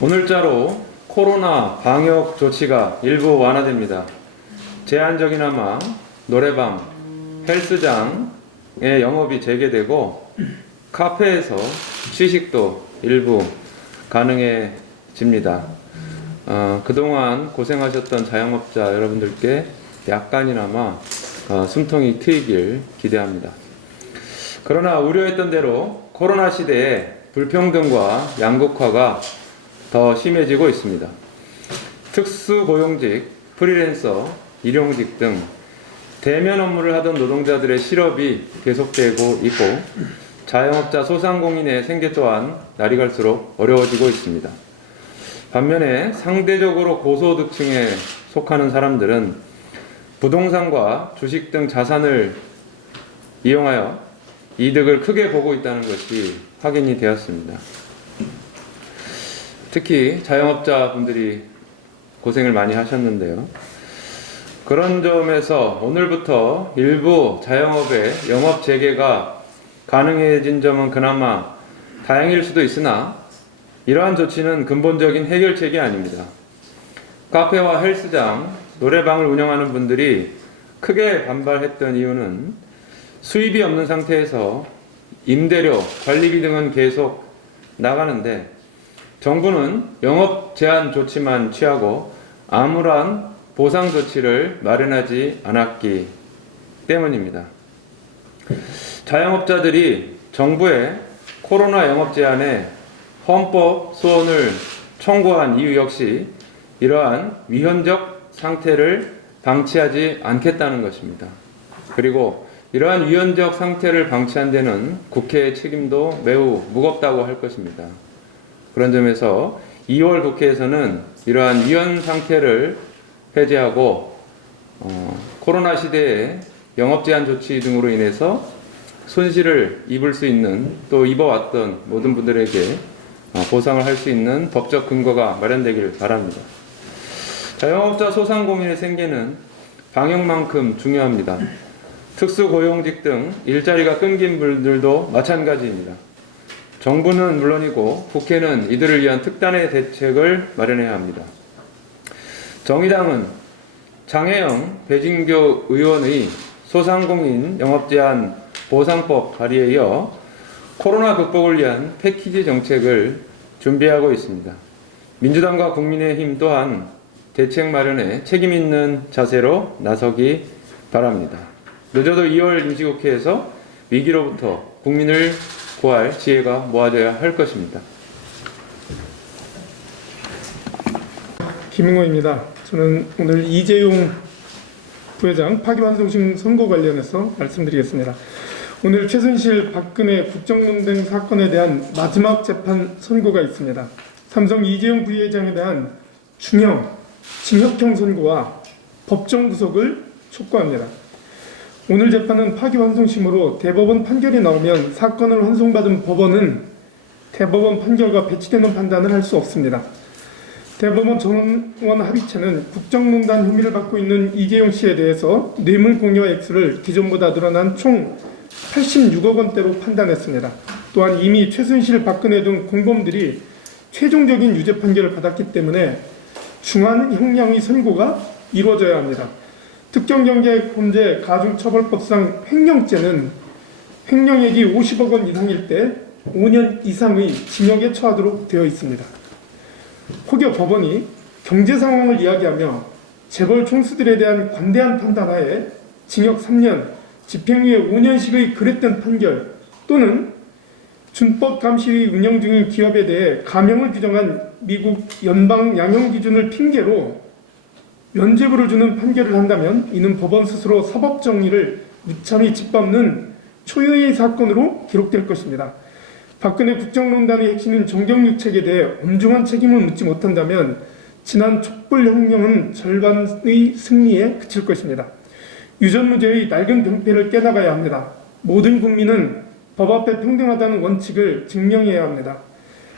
오늘자로 코로나 방역 조치가 일부 완화됩니다. 제한적이나마 노래방, 헬스장의 영업이 재개되고 카페에서 취식도 일부 가능해집니다. 그동안 고생하셨던 자영업자 여러분들께 약간이나마 숨통이 트이길 기대합니다. 그러나 우려했던 대로 코로나 시대에 불평등과 양극화가 더 심해지고 있습니다. 특수고용직, 프리랜서, 일용직 등 대면 업무를 하던 노동자들의 실업이 계속되고 있고 자영업자 소상공인의 생계 또한 날이 갈수록 어려워지고 있습니다. 반면에 상대적으로 고소득층에 속하는 사람들은 부동산과 주식 등 자산을 이용하여 이득을 크게 보고 있다는 것이 확인이 되었습니다. 특히 자영업자분들이 고생을 많이 하셨는데요. 그런 점에서 오늘부터 일부 자영업의 영업 재개가 가능해진 점은 그나마 다행일 수도 있으나 이러한 조치는 근본적인 해결책이 아닙니다. 카페와 헬스장, 노래방을 운영하는 분들이 크게 반발했던 이유는 수입이 없는 상태에서 임대료, 관리비 등은 계속 나가는데 정부는 영업 제한 조치만 취하고 아무런 보상 조치를 마련하지 않았기 때문입니다. 자영업자들이 정부의 코로나 영업 제한에 헌법 소원을 청구한 이유 역시 이러한 위헌적 상태를 방치하지 않겠다는 것입니다. 그리고 이러한 위헌적 상태를 방치한 데는 국회의 책임도 매우 무겁다고 할 것입니다. 그런 점에서 2월 국회에서는 이러한 위헌 상태를 해제하고 코로나 시대에 영업 제한 조치 등으로 인해서 손실을 입을 수 있는 또 입어왔던 모든 분들에게 보상을 할 수 있는 법적 근거가 마련되길 바랍니다. 자영업자 소상공인의 생계는 방역만큼 중요합니다. 특수고용직 등 일자리가 끊긴 분들도 마찬가지입니다. 정부는 물론이고 국회는 이들을 위한 특단의 대책을 마련해야 합니다. 정의당은 장혜영 배진교 의원의 소상공인 영업제한 보상법 발의에 이어 코로나 극복을 위한 패키지 정책을 준비하고 있습니다. 민주당과 국민의힘 또한 대책 마련에 책임 있는 자세로 나서기 바랍니다. 늦어도 2월 임시국회에서 위기로부터 국민을 구할 지혜가 모아져야 할 것입니다. 김응호입니다. 저는 오늘 이재용 부회장 파기환송심 선고 관련해서 말씀드리겠습니다. 오늘 최순실, 박근혜 국정농단 사건에 대한 마지막 재판 선고가 있습니다. 삼성 이재용 부회장에 대한 중형, 징역형 선고와 법정 구속을 촉구합니다. 오늘 재판은 파기환송심으로 대법원 판결이 나오면 사건을 환송받은 법원은 대법원 판결과 배치되는 판단을 할 수 없습니다. 대법원 전원 합의체는 국정농단 혐의를 받고 있는 이재용 씨에 대해서 뇌물 공여 액수를 기존보다 늘어난 총 86억 원대로 판단했습니다. 또한 이미 최순실, 박근혜 등 공범들이 최종적인 유죄 판결을 받았기 때문에 중한 형량의 선고가 이루어져야 합니다. 특정경제범죄 가중처벌법상 횡령죄는 횡령액이 50억 원 이상일 때 5년 이상의 징역에 처하도록 되어 있습니다. 혹여 법원이 경제 상황을 이야기하며 재벌 총수들에 대한 관대한 판단하에 징역 3년, 집행유예 5년씩의 그랬던 판결 또는 준법감시의 운영 중인 기업에 대해 감형을 규정한 미국 연방 양형 기준을 핑계로 면죄부를 주는 판결을 한다면 이는 법원 스스로 사법 정의를 무참히 짓밟는 초유의 사건으로 기록될 것입니다. 박근혜 국정농단의 핵심인 정경유착에 대해 엄중한 책임을 묻지 못한다면 지난 촛불혁명은 절반의 승리에 그칠 것입니다. 유전무죄의 낡은 병폐를 깨나가야 합니다. 모든 국민은 법 앞에 평등하다는 원칙을 증명해야 합니다.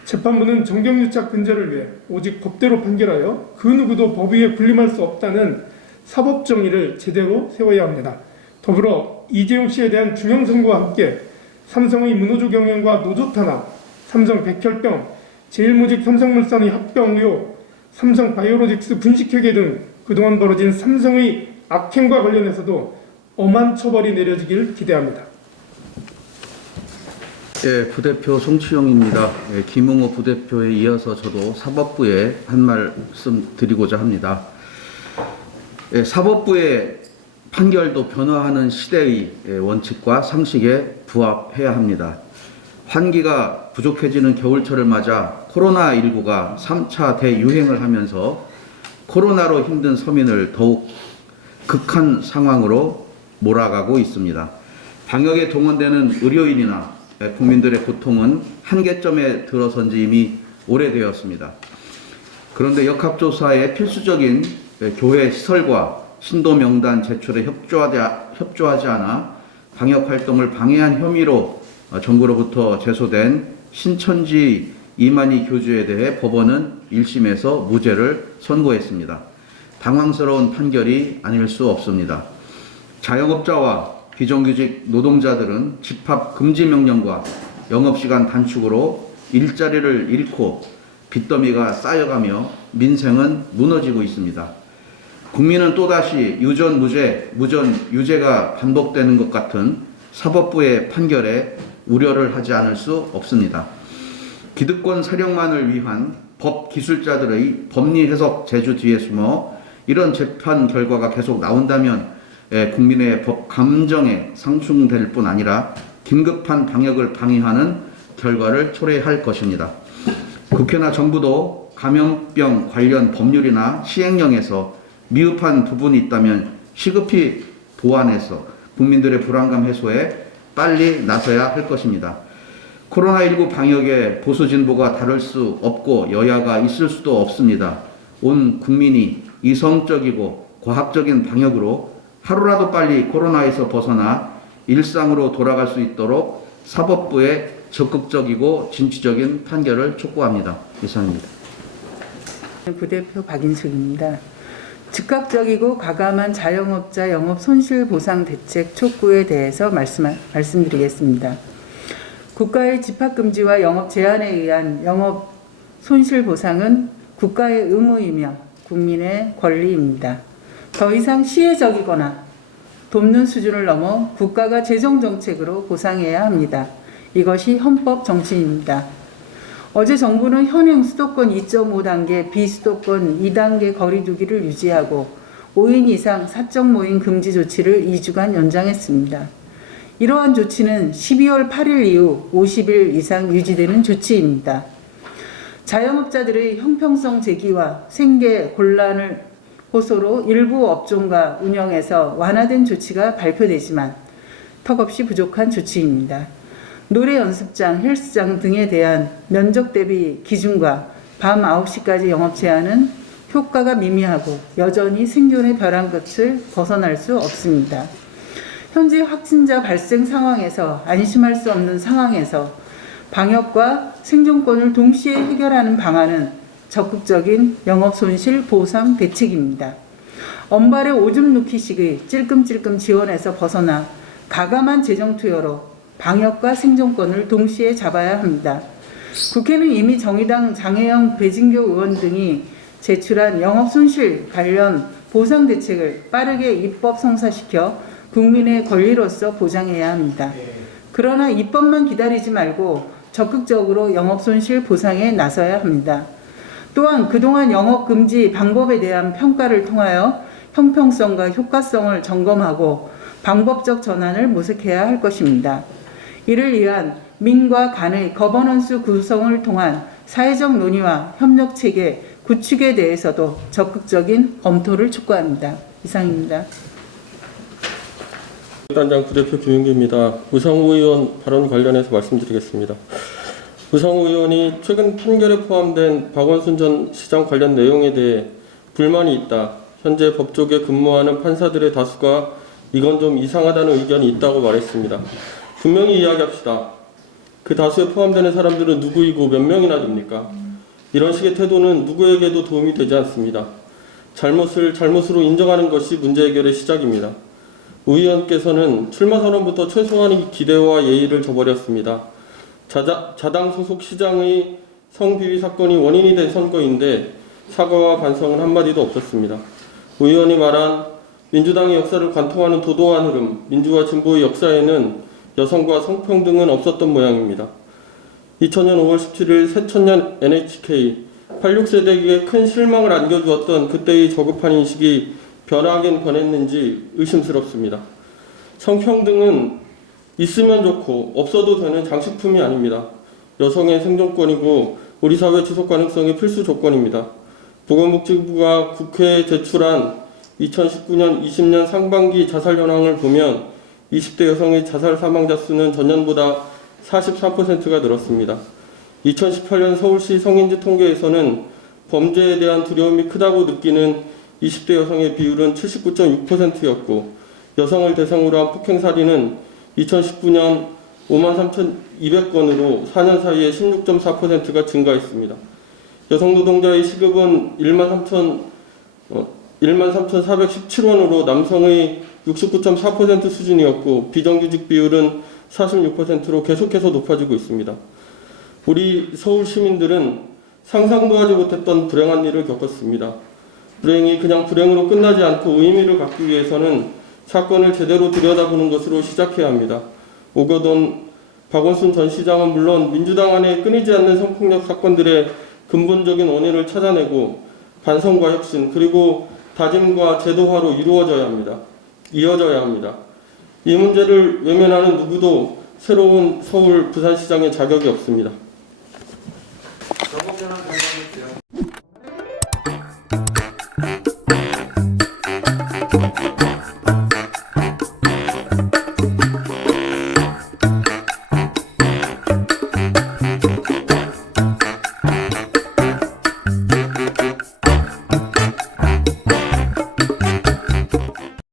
재판부는 정경유착 근절을 위해 오직 법대로 판결하여 그 누구도 법 위에 군림할 수 없다는 사법 정의를 제대로 세워야 합니다. 더불어 이재용 씨에 대한 중형 선고와 함께 삼성의 문호조 경영과 노조 탄압, 삼성 백혈병, 제일모직 삼성물산의 합병료, 삼성바이오로직스 분식회계 등 그동안 벌어진 삼성의 악행과 관련해서도 엄한 처벌이 내려지길 기대합니다. 예, 부대표 송치용입니다. 예, 김웅호 부대표에 이어서 저도 사법부에 한 말씀 드리고자 합니다. 예, 사법부의 판결도 변화하는 시대의 원칙과 상식에 부합해야 합니다. 환기가 부족해지는 겨울철을 맞아 코로나19가 3차 대유행을 하면서 코로나로 힘든 서민을 더욱 극한 상황으로 몰아가고 있습니다. 방역에 동원되는 의료인이나 국민들의 고통은 한계점에 들어선 지 이미 오래되었습니다. 그런데 역학조사에 필수적인 교회 시설과 신도명단 제출에 협조하지 않아 방역활동을 방해한 혐의로 정부로부터 제소된 신천지 이만희 교주에 대해 법원은 1심에서 무죄를 선고했습니다. 당황스러운 판결이 아닐 수 없습니다. 자영업자와 비정규직 노동자들은 집합 금지 명령과 영업시간 단축으로 일자리를 잃고 빚더미가 쌓여가며 민생은 무너지고 있습니다. 국민은 또다시 유전 유죄가 반복되는 것 같은 사법부의 판결에 우려를 하지 않을 수 없습니다. 기득권 세력만을 위한 법 기술자들의 법리 해석 제주 뒤에 숨어 이런 재판 결과가 계속 나온다면 국민의 법 감정에 상충될 뿐 아니라 긴급한 방역을 방해하는 결과를 초래할 것입니다. 국회나 정부도 감염병 관련 법률이나 시행령에서 미흡한 부분이 있다면 시급히 보완해서 국민들의 불안감 해소에 빨리 나서야 할 것입니다. 코로나19 방역에 보수 진보가 다를 수 없고 여야가 있을 수도 없습니다. 온 국민이 이성적이고 과학적인 방역으로 하루라도 빨리 코로나에서 벗어나 일상으로 돌아갈 수 있도록 사법부의 적극적이고 진취적인 판결을 촉구합니다. 이상입니다. 부대표 박인숙입니다. 즉각적이고 과감한 자영업자 영업 손실 보상 대책 촉구에 대해서 말씀드리겠습니다. 국가의 집합금지와 영업 제한에 의한 영업 손실 보상은 국가의 의무이며 국민의 권리입니다. 더 이상 시혜적이거나 돕는 수준을 넘어 국가가 재정정책으로 보상해야 합니다. 이것이 헌법 정신입니다. 어제 정부는 현행 수도권 2.5단계, 비수도권 2단계 거리두기를 유지하고 5인 이상 사적 모임 금지 조치를 2주간 연장했습니다. 이러한 조치는 12월 8일 이후 50일 이상 유지되는 조치입니다. 자영업자들의 형평성 제기와 생계 곤란을 호소로 일부 업종과 운영에서 완화된 조치가 발표되지만 턱없이 부족한 조치입니다. 노래 연습장, 헬스장 등에 대한 면적 대비 기준과 밤 9시까지 영업 제한은 효과가 미미하고 여전히 생존의 벼랑 끝을 벗어날 수 없습니다. 현재 확진자 발생 상황에서 안심할 수 없는 상황에서 방역과 생존권을 동시에 해결하는 방안은 적극적인 영업손실 보상 대책입니다. 엄발에 오줌 누기식의 찔끔찔끔 지원에서 벗어나 가감한 재정 투여로 방역과 생존권을 동시에 잡아야 합니다. 국회는 이미 정의당 장혜영, 배진교 의원 등이 제출한 영업손실 관련 보상 대책을 빠르게 입법 성사시켜 국민의 권리로서 보장해야 합니다. 그러나 입법만 기다리지 말고 적극적으로 영업손실 보상에 나서야 합니다. 또한 그동안 영업금지 방법에 대한 평가를 통하여 형평성과 효과성을 점검하고 방법적 전환을 모색해야 할 것입니다. 이를 위한 민과 간의 거버넌스 구성을 통한 사회적 논의와 협력체계 구축에 대해서도 적극적인 검토를 촉구합니다. 이상입니다. 단장 부대표 김윤규입니다. 우상호 의원 발언 관련해서 말씀드리겠습니다. 우상호 의원이 최근 판결에 포함된 박원순 전 시장 관련 내용에 대해 불만이 있다. 현재 법조계 근무하는 판사들의 다수가 이건 좀 이상하다는 의견이 있다고 말했습니다. 분명히 이야기합시다. 그 다수에 포함되는 사람들은 누구이고 몇 명이나 됩니까? 이런 식의 태도는 누구에게도 도움이 되지 않습니다. 잘못을 잘못으로 인정하는 것이 문제 해결의 시작입니다. 우 의원께서는 출마 선언부터 최소한의 기대와 예의를 저버렸습니다. 자당 소속 시장의 성비위 사건이 원인이 된 선거인데 사과와 반성은 한마디도 없었습니다. 의원이 말한 민주당의 역사를 관통하는 도도한 흐름, 민주화 진보의 역사에는 여성과 성평등은 없었던 모양입니다. 2000년 5월 17일 새천년 NHK 86세대에게 큰 실망을 안겨주었던 그때의 저급한 인식이 변하긴 변했는지 의심스럽습니다. 성평등은 있으면 좋고 없어도 되는 장식품이 아닙니다. 여성의 생존권이고 우리 사회 지속 가능성의 필수 조건입니다. 보건복지부가 국회에 제출한 2019년 20년 상반기 자살 현황을 보면 20대 여성의 자살 사망자 수는 전년보다 43%가 늘었습니다. 2018년 서울시 성인지 통계에서는 범죄에 대한 두려움이 크다고 느끼는 20대 여성의 비율은 79.6%였고 여성을 대상으로 한 폭행살인은 2019년 53,200건으로 4년 사이에 16.4%가 증가했습니다. 여성 노동자의 시급은 13,417원으로 남성의 69.4% 수준이었고 비정규직 비율은 46%로 계속해서 높아지고 있습니다. 우리 서울 시민들은 상상도 하지 못했던 불행한 일을 겪었습니다. 불행이 그냥 불행으로 끝나지 않고 의미를 갖기 위해서는 사건을 제대로 들여다보는 것으로 시작해야 합니다. 오거돈, 박원순 전 시장은 물론 민주당 안에 끊이지 않는 성폭력 사건들의 근본적인 원인을 찾아내고 반성과 혁신 그리고 다짐과 제도화로 이어져야 합니다. 이 문제를 외면하는 누구도 새로운 서울 부산시장의 자격이 없습니다.